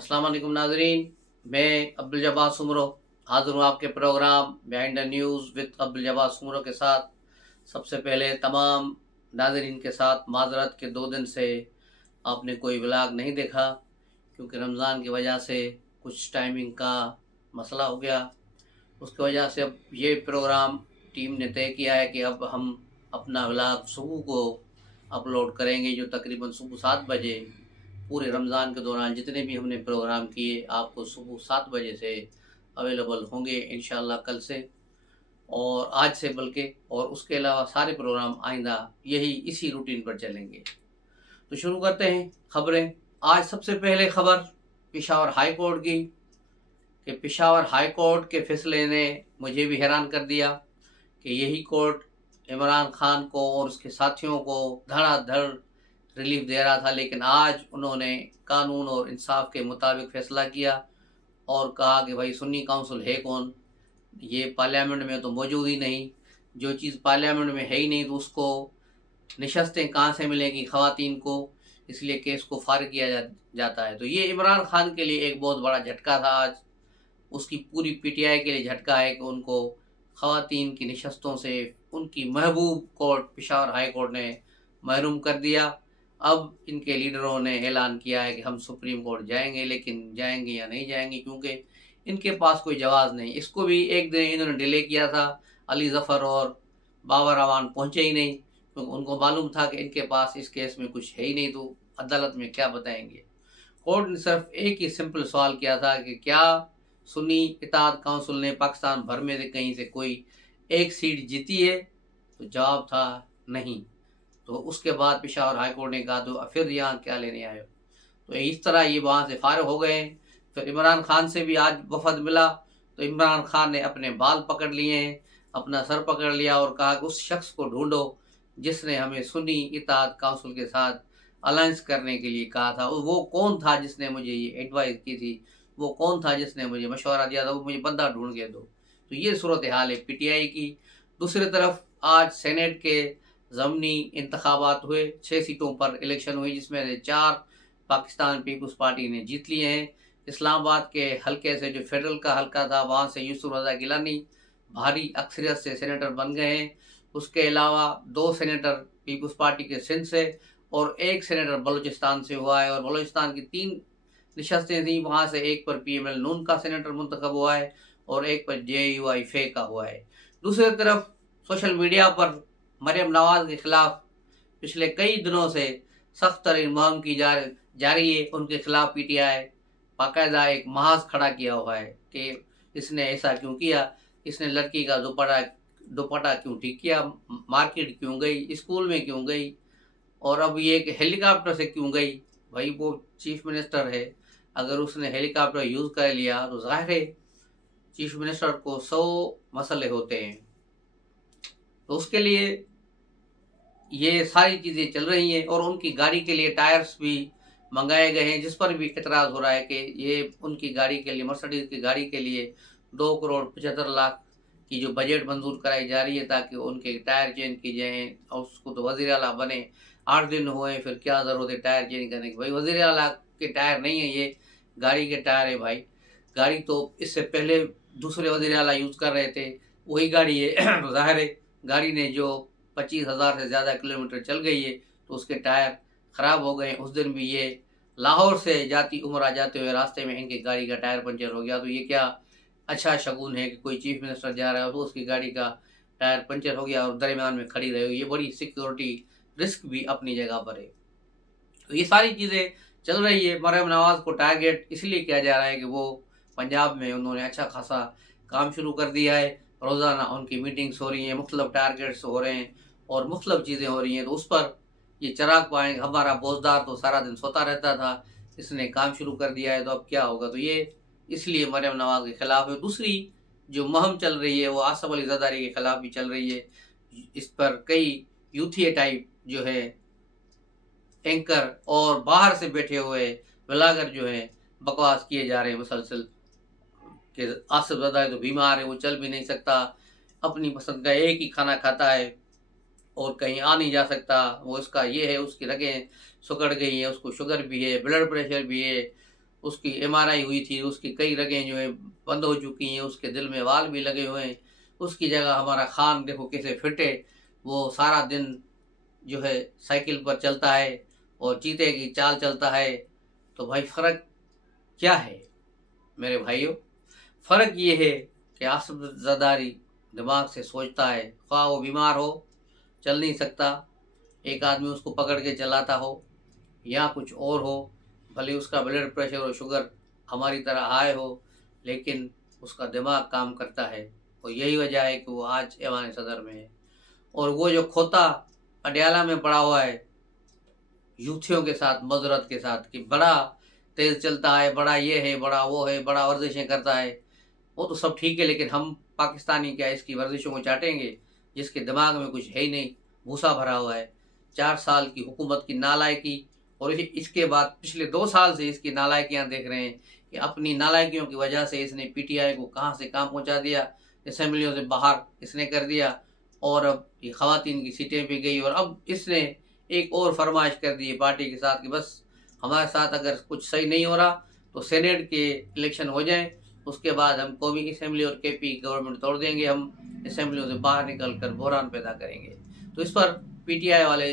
अस्सलाम वालेकुम नाजरीन। मैं अब्दुल जब्बार सुमरो हाज़िर हूँ आपके program behind the news with Abdul Jabbar Soomro के साथ। सबसे पहले तमाम नाजरीन के साथ माज़रत के 2 दिन से आपने कोई व्लॉग नहीं देखा, क्योंकि रमज़ान की वजह से कुछ टाइमिंग का मसला हो गया। उसकी वजह से अब ये प्रोग्राम टीम ने तय किया है कि अब हम अपना व्लॉग सुबह को अपलोड करेंगे, जो तकरीबन सुबह 7 बजे पूरे रमज़ान के दौरान जितने भी हमने प्रोग्राम किए आपको सुबह 7 बजे से अवेलेबल होंगे इंशाल्लाह कल से और आज से, बल्कि और उसके अलावा सारे प्रोग्राम आइंदा यही इसी रूटीन पर चलेंगे। तो शुरू करते हैं खबरें। आज सबसे पहले खबर पेशावर हाई कोर्ट की, कि पेशावर हाई कोर्ट के फैसले ने मुझे भी हैरान कर दिया कि यही कोर्ट इमरान खान को और उसके साथियों को धड़ाधड़ रिलीफ दे रहा था, लेकिन आज उन्होंने कानून और इंसाफ के मुताबिक फैसला किया और कहा कि भाई सुन्नी काउंसिल है कौन, ये पार्लियामेंट में तो मौजूद ही नहीं। जो चीज़ पार्लियामेंट में है ही नहीं तो उसको नशस्तें कहाँ से मिलेंगी ख़वातीन को, इसलिए केस को फारिग किया जाता है। तो ये इमरान खान के लिए एक बहुत बड़ा झटका था आज। उसकी पूरी पीटीआई के लिए झटका है कि उनको ख़वातीन की नशस्तों से उनकी महबूब कोर्ट पेशावर हाई कोर्ट ने महरूम कर दिया। अब इनके लीडरों ने ऐलान किया है कि हम सुप्रीम कोर्ट जाएंगे, लेकिन जाएंगे या नहीं जाएंगे क्योंकि इनके पास कोई जवाब नहीं। इसको भी एक दिन इन्होंने डिले किया था, अली ज़फ़र और बाबर अवान पहुंचे ही नहीं, क्योंकि उनको मालूम था कि इनके पास इस केस में कुछ है ही नहीं, तो अदालत में क्या बताएंगे। कोर्ट ने सिर्फ एक ही सिंपल सवाल किया था कि क्या सुन्नी इत्तेहाद काउंसिल ने पाकिस्तान भर में से कहीं से कोई एक सीट जीती है, तो जवाब था नहीं। तो उसके बाद पेशावर हाई कोर्ट ने कहा तो फिर यहाँ क्या लेने आए हो। तो इस तरह ये वहाँ से फारिग हो गए। फिर इमरान खान से भी आज वफद मिला, तो इमरान खान ने अपने बाल पकड़ लिए हैं, अपना सर पकड़ लिया और कहा कि उस शख्स को ढूंढो जिसने हमें सुन्नी इत्तेहाद काउंसिल के साथ अलायंस करने के लिए कहा था। और वो कौन था जिसने मुझे ये एडवाइस की थी, वो कौन था जिसने मुझे मशवरा दिया था, वो मुझे बंदा ढूंढ के दो। तो ये सूरत हाल है पीटीआई की। दूसरी तरफ आज सेनेट के ज़मनी इंतखाबात हुए, 6 सीटों पर इलेक्शन हुई, जिसमें से 4 पाकिस्तान पीपल्स पार्टी ने जीत लिए हैं। इस्लामाबाद के हलके से, जो फेडरल का हलका था, वहाँ से यूसुफ रज़ा गिलानी भारी अक्सरियत से सेनेटर बन गए हैं। उसके अलावा 2 सेनेटर पीपल्स पार्टी के सिंध से और 1 सेनेटर बलूचिस्तान से हुआ है, और बलूचिस्तान की 3 नशस्तें थी, वहाँ से एक पर पीएमएल नून का सेनेटर मुंतखब हुआ है और एक पर जेयूआई फे का हुआ है। दूसरी तरफ सोशल मीडिया पर मरियम नवाज के खिलाफ पिछले कई दिनों से सख्त तरीन मुहिम की जारी है। उनके खिलाफ पीटीआई बाकायदा एक महाज खड़ा किया हुआ है कि इसने ऐसा क्यों किया, इसने लड़की का दुपट्टा क्यों ठीक किया, मार्केट क्यों गई, स्कूल में क्यों गई, और अब ये कि हेलीकॉप्टर से क्यों गई। भाई वो चीफ मिनिस्टर है, अगर उसने हेलीकॉप्टर यूज़ कर लिया तो जाहिर है चीफ मिनिस्टर को 100 मसले होते हैं। तो उसके लिए ये सारी चीज़ें चल रही हैं, और उनकी गाड़ी के लिए टायर्स भी मंगाए गए हैं, जिस पर भी इतराज़ हो रहा है कि ये उनकी गाड़ी के लिए, मर्सिडीज़ की गाड़ी के लिए 2 करोड़ 75 लाख की जो बजट मंजूर कराई जा रही है ताकि उनके टायर चेंज की जाएँ, और उसको तो वज़ीर आला बने 8 दिन हुए, फिर क्या ज़रूरत है टायर चेंज करने की। भाई वज़ीर आला के टायर नहीं है ये, गाड़ी के टायर है भाई। गाड़ी तो इससे पहले दूसरे वज़ीर आला यूज़ कर रहे थे, वही गाड़ी है। तो ज़ाहिर है गाड़ी ने जो 25,000 से ज़्यादा किलोमीटर चल गई है तो उसके टायर ख़राब हो गए। उस दिन भी ये लाहौर से जाती उम्रा जाते हुए रास्ते में इनकी गाड़ी का टायर पंचर हो गया। तो ये क्या अच्छा शगुन है कि कोई चीफ मिनिस्टर जा रहा है तो उसकी गाड़ी का टायर पंचर हो गया और दरमियान में खड़ी रही। ये बड़ी सिक्योरिटी रिस्क भी अपनी जगह पर है। तो ये सारी चीज़ें चल रही है। मरियम नवाज़ को टारगेट इसलिए किया जा रहा है कि वो पंजाब में उन्होंने अच्छा खासा काम शुरू कर दिया है। रोज़ाना उनकी मीटिंग्स हो रही हैं, मुख्तलिफ टारगेट्स हो रहे हैं और मुख्तलिफ चीज़ें हो रही हैं, तो उस पर ये चिराग पाएंगे। हमारा बोझदार तो सारा दिन सोता रहता था, इसने काम शुरू कर दिया है, तो अब क्या होगा। तो ये इसलिए मरियम नवाज़ के खिलाफ है। दूसरी जो मुहिम चल रही है वो आसफ अली जरदारी के खिलाफ भी चल रही है। इस पर कई यूथिया टाइप जो है एंकर और बाहर से बैठे हुए ब्लॉगर जो हैं बकवास किए जा रहे हैं मुसलसल, कि आसिफ जरदारी तो बीमार है, वो चल भी नहीं सकता, अपनी पसंद का एक ही खाना खाता है और कहीं आ नहीं जा सकता, वो इसका ये है, उसकी रगें सिकुड़ गई हैं, उसको शुगर भी है, ब्लड प्रेशर भी है, اس کی MRI हुई थी, उसकी कई रगें जो है बंद हो चुकी हैं, उसके दिल में वाल भी लगे हुए हैं। उसकी जगह हमारा खान देखो कैसे फिट है, वो सारा दिन जो है साइकिल पर चलता है और चीते की चाल चलता है। तो भाई फर्क क्या है मेरे भाइयों? फर्क ये है कि आसिफ जरदारी दिमाग से सोचता है, ख्वाह वो बीमार हो, चल नहीं सकता, एक आदमी उसको पकड़ के चलाता हो, या कुछ और हो, भले उसका ब्लड प्रेशर और शुगर हमारी तरह हाई हो, लेकिन उसका दिमाग काम करता है। और यही वजह है कि वो आज ऐवान सदर में है। और वो जो खोता अडयाला में पड़ा हुआ है यूथियों के साथ, मजरत के साथ, कि बड़ा तेज चलता है, बड़ा ये है, बड़ा वो है, बड़ा वर्जिशें करता है, वो तो सब ठीक है, लेकिन हम पाकिस्तानी क्या इसकी वर्जिशों को चाटेंगे जिसके दिमाग में कुछ है ही नहीं, भूसा भरा हुआ है। 4 साल की हुकूमत की नालायकी, और इसके बाद पिछले 2 साल से इसकी नालायकियां देख रहे हैं कि अपनी नालायकियों की वजह से इसने PTI को कहाँ से कहाँ पहुँचा दिया, असम्बलियों से बाहर इसने कर दिया, और अब ये खवातीन की सीटें भी गई, और अब इसने एक और फरमाइश कर दी है पार्टी के साथ कि बस हमारे साथ अगर कुछ सही नहीं हो रहा तो सेनेट के इलेक्शन हो जाए, उसके बाद हम कौमी असम्बली और KP गवर्नमेंट तोड़ देंगे, हम असम्बलियों से बाहर निकल कर बहरान पैदा करेंगे। तो इस पर PTI वाले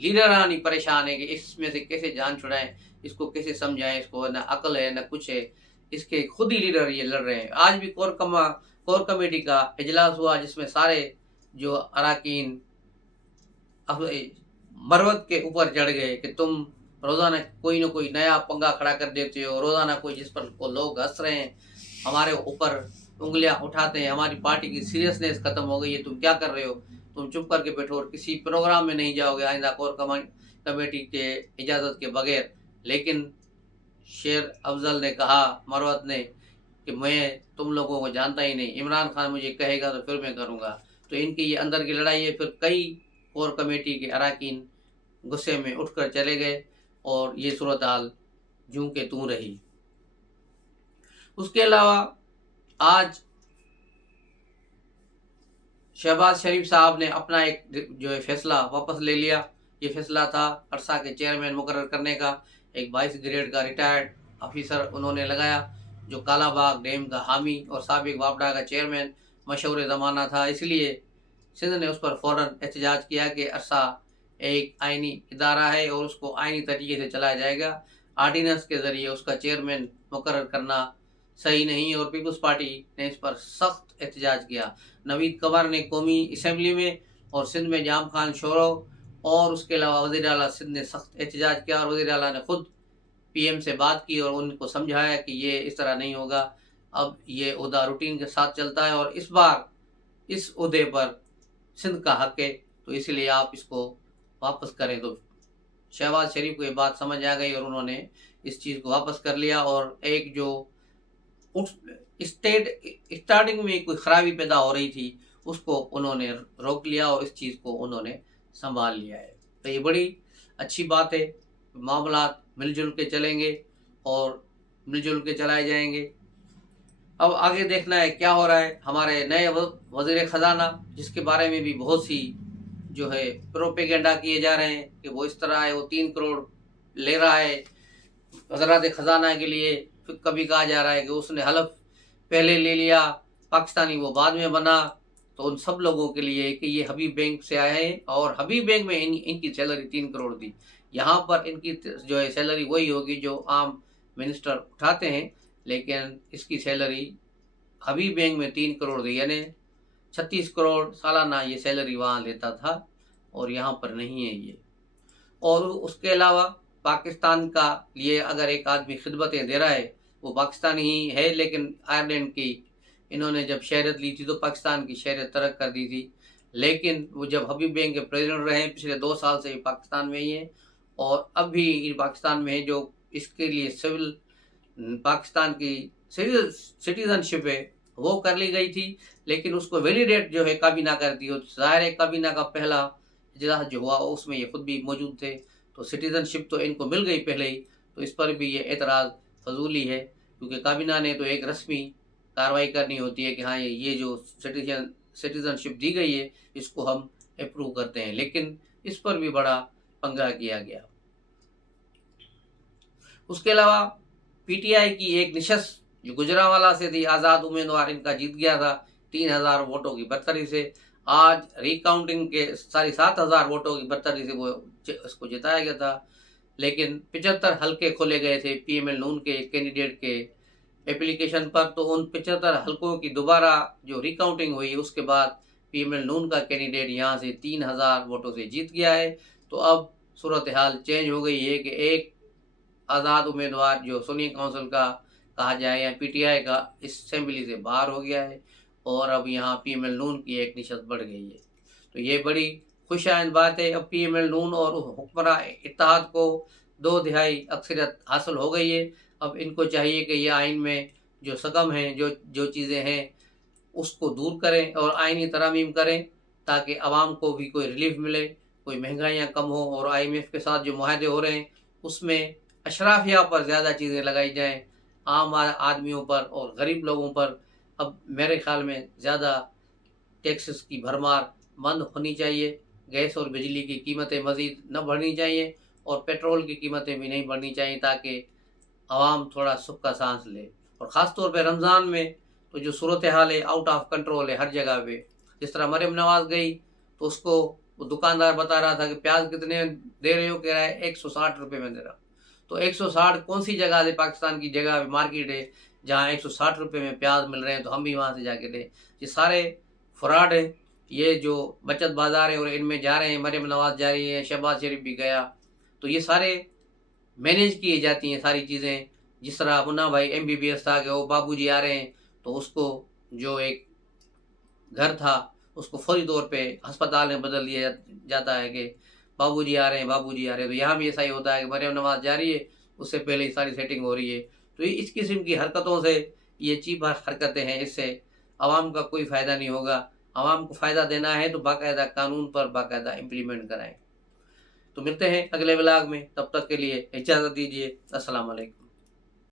लीडरान ही परेशान है कि इसमें से कैसे जान छुड़ाएं, इसको कैसे समझाएं, इसको ना अकल है ना कुछ है, इसके खुद ही लीडर ये लड़ रहे हैं। आज भी कोर कमेटी का इजलास हुआ जिसमें सारे जो अरकान मरवत के ऊपर चढ़ गए कि तुम रोजाना कोई ना कोई नया पंगा खड़ा कर देते हो, रोजाना कोई जिस पर को लोग हंस रहे हैं, हमारे ऊपर उंगलियां उठाते हैं, हमारी पार्टी की सीरियसनेस खत्म हो गई है, तुम क्या कर रहे हो, तुम चुप करके बैठो और किसी प्रोग्राम में नहीं जाओगे आइंदा कोर कमेटी के इजाजत के बगैर। लेकिन शेर अफजल ने कहा, मरवत ने, कि मैं तुम लोगों को जानता ही नहीं, इमरान खान मुझे कहेगा तो फिर मैं करूंगा। तो इनकी ये अंदर की लड़ाई है। फिर कई कोर कमेटी के अरकान गुस्से में उठकर चले गए और ये सूरत हाल जूं के तूं रही। उसके अलावा आज शहबाज शरीफ साहब ने अपना एक जो है फैसला वापस ले लिया। ये फैसला था अरसा के चेयरमैन मुकर्रर करने का। एक 22 ग्रेड का रिटायर्ड ऑफिसर उन्होंने लगाया जो कालाबाग डैम का हामी और साबिक वापडा का चेयरमैन मशहूर ज़माना था। इसलिए सिंध ने उस पर फौरन एहतजाज किया कि अरसा एक आइनी इदारा है और उसको आइनी तरीके से चलाया जाएगा, आर्डिनेंस के ज़रिए उसका चेयरमैन मुकर्रर करना सही नहीं। और पीपल्स पार्टी ने इस पर सख्त एहतजाज किया। नवीद कमर ने कौमी असम्बली में और सिंध में जाम खान शोरो और उसके अलावा वज़ीर आला सिंध ने सख्त एहतजाज किया, और वज़ीर आला ने खुद PM से बात की और उनको समझाया कि ये इस तरह नहीं होगा, अब ये उहदा रूटीन के साथ चलता है और इस बार इस उहदे पर सिंध का हक है, तो इसलिए आप इसको वापस करें। तो शहबाज शरीफ को ये बात समझ आ गई और उन्होंने इस चीज़ को वापस कर लिया, और एक जो स्टार्टिंग में कोई खराबी पैदा हो रही थी उसको उन्होंने रोक लिया और इस चीज़ को उन्होंने संभाल लिया है। तो ये बड़ी अच्छी बात है। मामला मिलजुल के चलेंगे और मिलजुल के चलाए जाएंगे। अब आगे देखना है क्या हो रहा है। हमारे नए वज़ीर ख़जाना, जिसके बारे में भी बहुत सी जो है प्रोपेगेंडा किए जा रहे हैं कि वो इस तरह है, वो 3 करोड़ ले रहा है वज़रात ख़जाना के लिए। फिर कभी कहा जा रहा है कि उसने हलफ पहले ले लिया, पाकिस्तानी वो बाद में बना। तो उन सब लोगों के लिए कि ये हबीब बैंक से आए हैं और हबीब बैंक में इनकी सैलरी 3 करोड़ थी। यहाँ पर इनकी जो है सैलरी वही होगी जो आम मिनिस्टर उठाते हैं, लेकिन इसकी सैलरी हबीब बैंक में 3 करोड़ थी, यानी 36 करोड़ सालाना ये सैलरी वहाँ लेता था और यहाँ पर नहीं है ये। और उसके अलावा पाकिस्तान का लिए अगर एक आदमी खिदमतें दे रहा है वो पाकिस्तानी ही है, लेकिन आयरलैंड की इन्होंने जब शहरियत ली थी तो पाकिस्तान की शहरियत तर्क कर दी थी। लेकिन वो जब हबीब बैंक के प्रेसिडेंट रहे पिछले 2 साल से ये पाकिस्तान में ही है और अब भी पाकिस्तान में है। जो इसके लिए सिविल पाकिस्तान की सिटीजनशिप है वो कर ली गई थी, लेकिन उसको वैलिडेट जो है काबीना करती हो। ज़ाहिर है काबीना का पहला इजलास जो हुआ उसमें ये खुद भी मौजूद थे, तो सिटीजनशिप तो इनको मिल गई पहले ही। तो इस पर भी ये एतराज़ फजूली है, क्योंकि काबीना ने तो एक रस्मी कार्रवाई करनी होती है कि हाँ ये जो सिटीजनशिप दी गई है इसको हम अप्रूव करते हैं, लेकिन इस पर भी बड़ा पंगा किया गया। उसके अलावा PTI की एक नशस्त जो गुजरांवाला से थी, आज़ाद उम्मीदवार इनका जीत गया था 3000 वोटों की बढ़तरी से। आज रिकाउंटिंग के 7,500 वोटों की बढ़तरी से वो उसको जिताया गया था। लेकिन 75 हलके खोले गए थे PML नून के कैंडिडेट के एप्लीकेशन पर, तो उन 75 हलकों की दोबारा जो रिकाउंटिंग हुई उसके बाद PML नून का कैंडिडेट यहाँ से 3000 वोटों से जीत गया है। तो अब सूरत हाल चेंज हो गई है कि एक आज़ाद उम्मीदवार जो सुन्नी काउंसिल का कहा जाए या PTI का इस असेंबली से बाहर हो गया है और अब यहाँ PML नून की एक नशस्त बढ़ गई है। तो ये बड़ी खुशाइंद बात है। अब PML नून और हुक्मरां इत्तेहाद को 2/3 अक्सरियत हासिल हो गई है। अब इनको चाहिए कि ये आइन में जो सकम हैं, जो जो चीज़ें हैं उसको दूर करें और आइनी तरमीम करें ताकि आवाम को भी कोई रिलीफ मिले, कोई महंगाइयाँ कम हो और IMF के साथ जो मुआहदे हो रहे हैं उसमें अशराफिया पर ज़्यादा चीज़ें लगाई जाएँ, आम आदमियों पर और गरीब लोगों पर अब मेरे ख्याल में ज़्यादा टैक्सेस की भरमार बंद होनी चाहिए। गैस और बिजली की कीमतें मज़ीद न बढ़नी चाहिए और पेट्रोल की कीमतें भी नहीं बढ़नी चाहिए ताकि आवाम थोड़ा सुख का सांस ले। और ख़ास तौर पे रमज़ान में तो जो सूरत हाल है आउट ऑफ कंट्रोल है हर जगह पे। जिस तरह मरियम नवाज़ गई तो उसको वो दुकानदार बता रहा था कि प्याज कितने दे रहे हो, कह रहा है 160 रुपये में दे रहा हूँ। तो 160 कौन सी जगह है, पाकिस्तान की जगह मार्केट है जहाँ 160 रुपये में प्याज मिल रहे हैं, तो हम भी वहाँ से जाके लें। ये सारे फ्रॉड है। ये जो बचत बाज़ार है और इनमें जा रहे हैं, मरियम नवाज़ जा रही है, शहबाज शरीफ भी गया, तो ये सारे मैनेज किए जाती हैं सारी चीज़ें। जिस तरह मुन्ना भाई MBBS था कि वो बाबूजी आ रहे हैं तो उसको जो एक घर था उसको फौरी तौर पे अस्पताल में बदल दिया जाता है कि बाबूजी आ रहे हैं, बाबूजी आ रहे हैं। तो यहाँ भी ऐसा ही होता है कि मरियम नवाज़ जा रही है, उससे पहले ही सारी सेटिंग हो रही है। तो इस किस्म की हरकतों से, ये चीप हरकतें हैं, इससे आवाम का कोई फ़ायदा नहीं होगा। आवाम को फ़ायदा देना है तो बाकायदा कानून पर बाकायदा इम्प्लीमेंट कराएं। तो मिलते हैं अगले व्लॉग में, तब तक के लिए इजाज़त दीजिए। अस्सलाम वालेकुम।